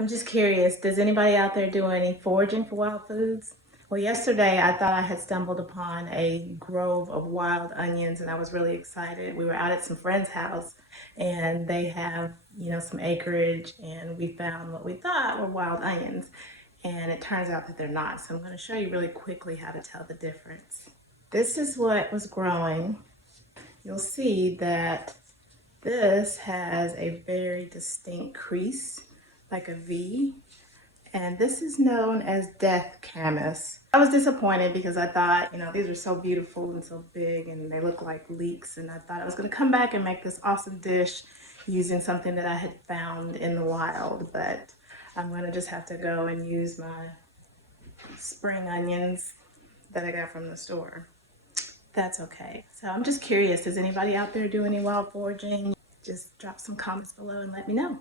I'm just curious, does anybody out there do any foraging for wild foods? Well, yesterday I thought I had stumbled upon a grove of wild onions and I was really excited. We were out at some friend's house and they have, some acreage and we found what we thought were wild onions. And it turns out that they're not. So I'm going to show you really quickly how to tell the difference. This is what was growing. You'll see that this has a very distinct crease, like a V, and this is known as death camas. I was disappointed because I thought, these are so beautiful and so big and they look like leeks, and I thought I was gonna come back and make this awesome dish using something that I had found in the wild, but I'm gonna just have to go and use my spring onions that I got from the store. That's okay. So I'm just curious, does anybody out there do any wild foraging? Just drop some comments below and let me know.